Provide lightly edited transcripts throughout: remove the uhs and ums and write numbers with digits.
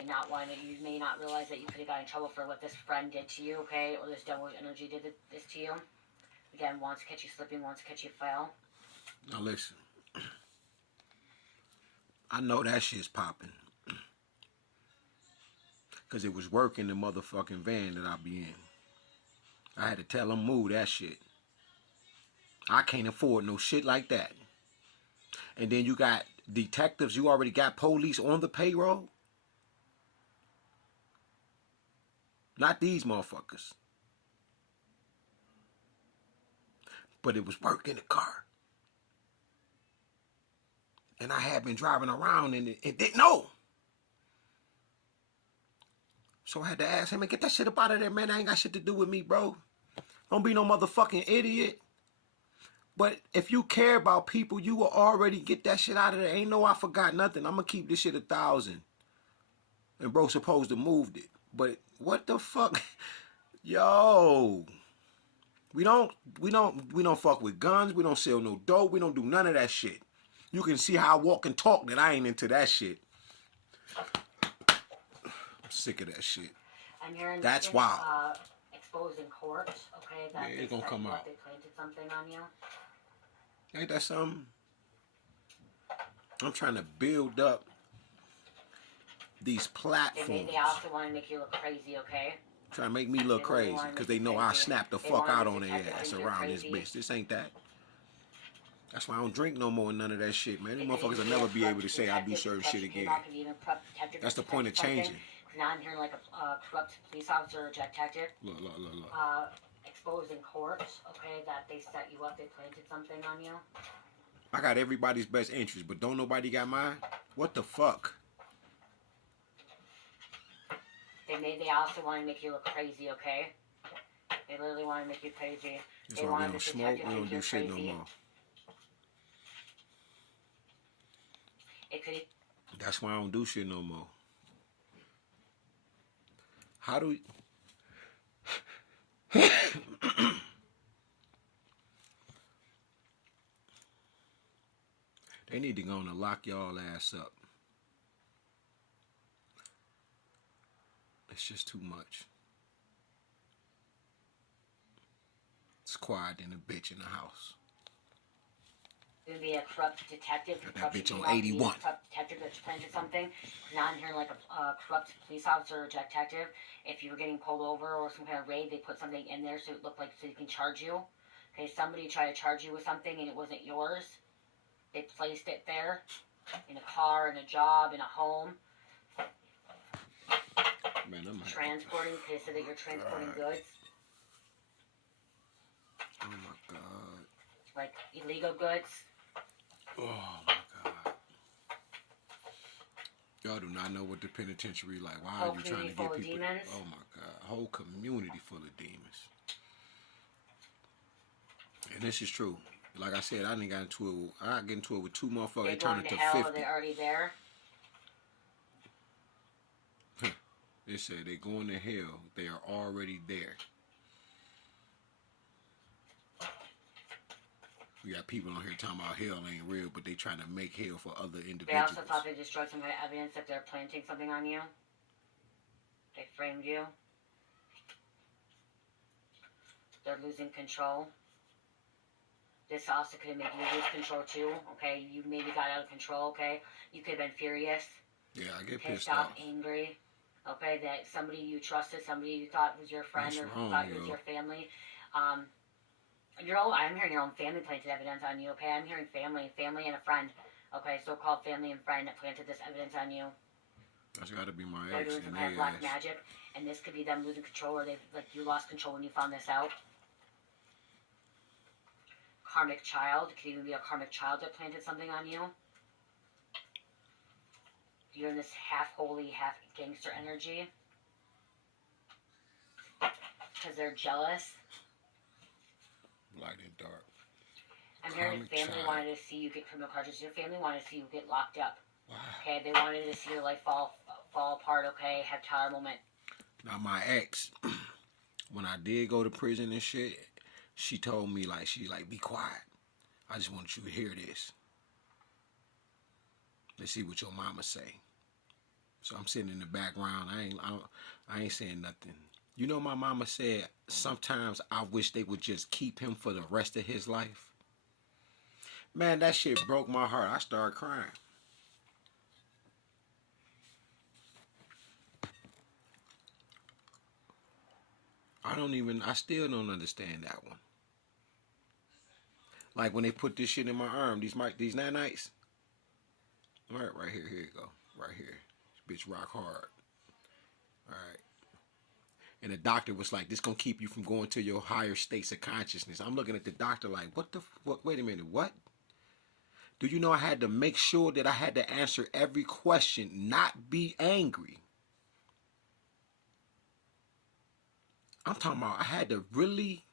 okay? Not one that you may not realize that you could have got in trouble for what this friend did to you, okay? Or this devil energy did this to you. Again, wants to catch you slipping, wants to catch you fail. Now listen. I know that shit's popping. Because it was work in the motherfucking van that I be in. I had to tell them move that shit. I can't afford no shit like that. And then you got detectives, you already got police on the payroll. Not these motherfuckers. But it was work in the car. And I had been driving around and didn't know. So I had to ask him, man, get that shit up out of there, man. That ain't got shit to do with me, bro. Don't be no motherfucking idiot. But if you care about people, you will already get that shit out of there. Ain't no I forgot nothing. I'm going to keep this shit 1,000. And bro supposed to moved it. But what the fuck? Yo. We don't fuck with guns. We don't sell no dope. We don't do none of that shit. You can see how I walk and talk that I ain't into that shit. I'm sick of that shit. And you're in, that's wild. Exposing corpse, okay? That yeah, it's gonna come out. They planted something on you. Ain't that something? I'm trying to build up these platforms. They also want to make you look crazy, okay? Trying to make me look crazy because they know I snap the fuck out on their ass around this bitch. This ain't that. That's why I don't drink no more and none of that shit, man. These motherfuckers will never be able to say I do certain shit again. That's the point of changing. Now I'm hearing like a corrupt police officer or detective. Look. Exposing corpse, okay, that they set you up, they planted something on you. I got everybody's best interest, but don't nobody got mine? What the fuck? They also want to make you look crazy, okay? They literally want to make you crazy. That's why we don't smoke, we don't do shit no more. That's why I don't do shit no more. How do we... They need to go on and lock y'all ass up. It's just too much. It's quiet than a bitch in the house. Gonna be a corrupt detective. That bitch on 81. Corrupt detective that planted something. Not in here like a corrupt police officer or detective. If you were getting pulled over or some kind of raid, they put something in there so it looked like so you can charge you. Okay, somebody tried to charge you with something and it wasn't yours. They placed it there in a car, in a job, in a home. Man, I'm transporting, okay, so that you're transporting goods. Oh my God. Like illegal goods. Oh my God. Y'all do not know what the penitentiary like. Why are you trying to get people? Demons. Oh my God. A whole community full of demons. And this is true. Like I said, I didn't get into it. I get into it with two motherfuckers. They turned it to hell, 50. They're already there. They said they're going to hell. They are already there. We got people on here talking about hell ain't real, but they trying to make hell for other individuals. They also thought they destroyed some kind of evidence that they're planting something on you. They framed you. They're losing control. This also could have made you lose control too, okay? You maybe got out of control, okay? You could have been furious. Yeah, I get pissed off. Angry, okay? That somebody you trusted, somebody you thought was your friend or thought was your family. I'm hearing your own family planted evidence on you, okay? I'm hearing family and a friend, okay? So-called family and friend that planted this evidence on you. That's got to be my They're ex. doing some kind of black magic, and this could be them losing control, or you lost control when you found this out. Karmic child. It could even be a karmic child that planted something on you. You're in this half holy, half gangster energy. Because they're jealous. Light and dark. I'm hearing your family wanted to see you get criminal charges. Your family wanted to see you get locked up. Wow. Okay, they wanted to see your life fall apart, okay? Have tower moment. Now my ex, when I did go to prison and shit, she told me, she's like, be quiet. I just want you to hear this. Let's see what your mama say. So I'm sitting in the background. I ain't saying nothing. You know, my mama said sometimes I wish they would just keep him for the rest of his life. Man, that shit broke my heart. I started crying. I still don't understand that one. Like when they put this shit in my arm, these nanites. All right, right here, here you go. Right here. This bitch rock hard. All right. And the doctor was like, this gonna keep you from going to your higher states of consciousness. I'm looking at the doctor like, what, wait a minute, what? Do you know I had to make sure that I had to answer every question, not be angry? I'm talking about I had to really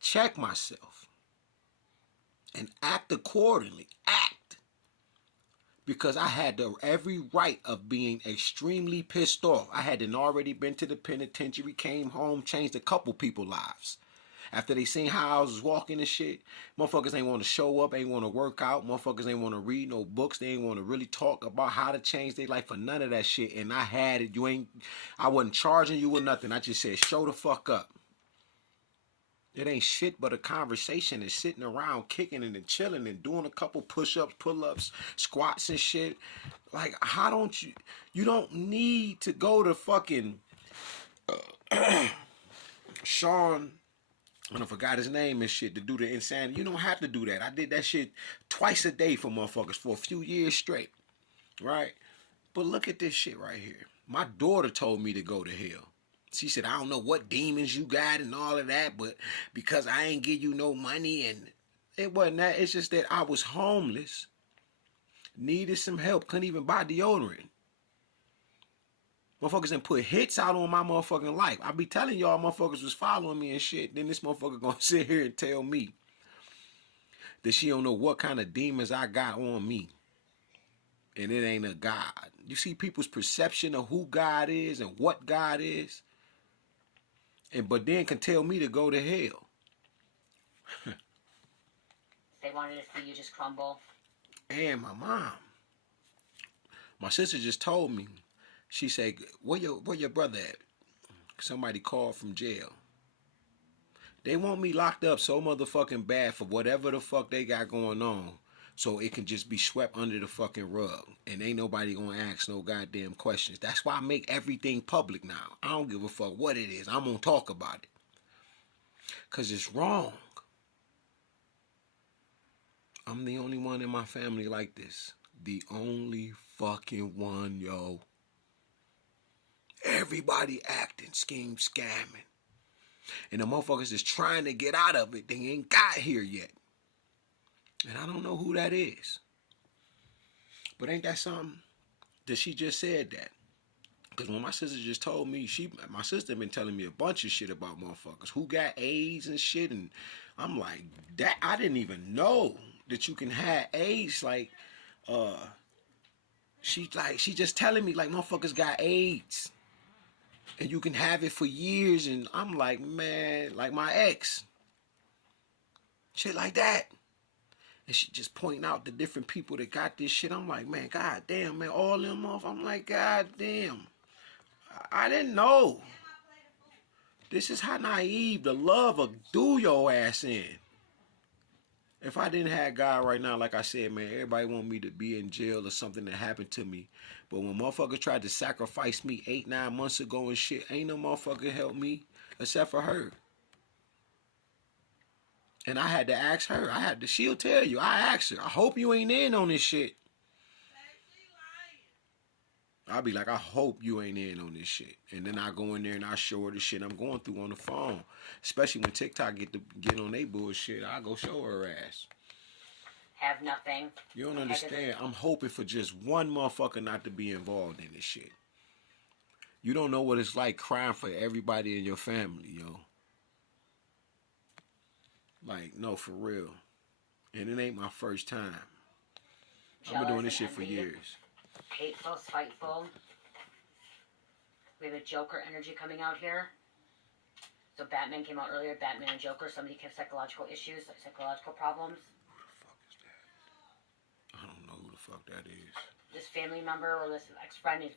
check myself and act accordingly. Act. Because I had the every right of being extremely pissed off. I hadn't already been to the penitentiary, came home, changed a couple people's lives. After they seen how I was walking and shit, motherfuckers ain't want to show up, ain't want to work out, motherfuckers ain't want to read no books, they ain't want to really talk about how to change their life for none of that shit. And I had it. I wasn't charging you or nothing. I just said, show the fuck up. It ain't shit but a conversation and sitting around kicking and chilling and doing a couple push-ups, pull-ups, squats and shit. Like, how don't you don't need to go to fucking Sean, I forgot his name and shit, to do the insanity. You don't have to do that. I did that shit twice a day for motherfuckers for a few years straight, right? But look at this shit right here. My daughter told me to go to hell. She said, I don't know what demons you got and all of that, but because I ain't give you no money, and it wasn't that. It's just that I was homeless, needed some help, couldn't even buy deodorant. Motherfuckers done put hits out on my motherfucking life. I be telling y'all motherfuckers was following me and shit. Then this motherfucker gonna sit here and tell me that she don't know what kind of demons I got on me. And it ain't a God. You see people's perception of who God is and what God is. But then can tell me to go to hell. They wanted to see you just crumble. And my mom. My sister just told me. She said, where your brother at? Somebody called from jail. They want me locked up so motherfucking bad for whatever the fuck they got going on, so it can just be swept under the fucking rug. And ain't nobody gonna ask no goddamn questions. That's why I make everything public now. I don't give a fuck what it is. I'm gonna talk about it. Cause it's wrong. I'm the only one in my family like this. The only fucking one, yo. Everybody acting, scheme, scamming. And the motherfuckers is trying to get out of it. They ain't got here yet. And I don't know who that is. But ain't that something that she just said that? Because when my sister just told me, my sister been telling me a bunch of shit about motherfuckers who got AIDS and shit. And I'm like, that I didn't even know that you can have AIDS. Like, she just telling me like motherfuckers got AIDS. And you can have it for years. And I'm like, man, like my ex. Shit like that. And she just pointing out the different people that got this shit. I'm like, man, god damn, man, all them off. I'm like, god damn. I didn't know. This is how naive the love will do your ass in. If I didn't have God right now, like I said, man, everybody want me to be in jail or something that happened to me. But when motherfuckers tried to sacrifice me 8-9 months ago and shit, ain't no motherfucker help me except for her. And I had to ask her. She'll tell you. I asked her. I hope you ain't in on this shit. I'll be like, I hope you ain't in on this shit. And then I go in there and I show her the shit I'm going through on the phone. Especially when TikTok get on they bullshit. I go show her ass. Have nothing. You don't understand. I'm hoping for just one motherfucker not to be involved in this shit. You don't know what it's like crying for everybody in your family, yo. Like, no, for real. And it ain't my first time. I've been doing this shit for years. Hateful, spiteful. We have a Joker energy coming out here. So Batman came out earlier. Batman and Joker. Somebody have psychological issues, psychological problems. Who the fuck is that? I don't know who the fuck that is. This family member or this ex-friend is